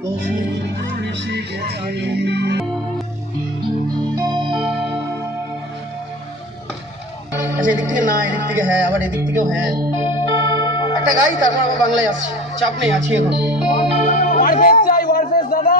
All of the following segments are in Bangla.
আচ্ছা এদিক থেকে না, এদিক থেকে হ্যাঁ আবার এদিক থেকেও হ্যাঁ। একটা গাই, তারপর আমার বাংলায় আসছে। চাপ নেই, আছি এখন। দাদা।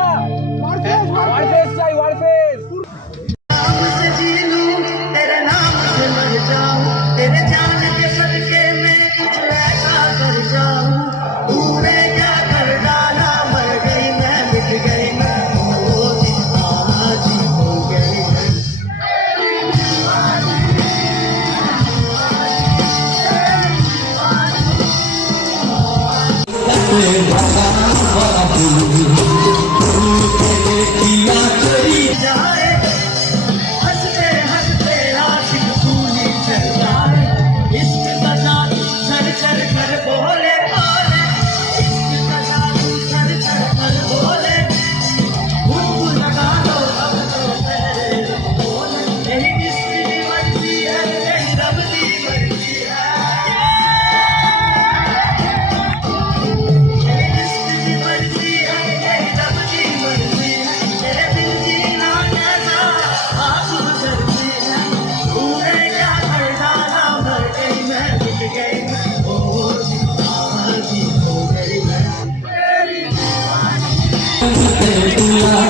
বাগান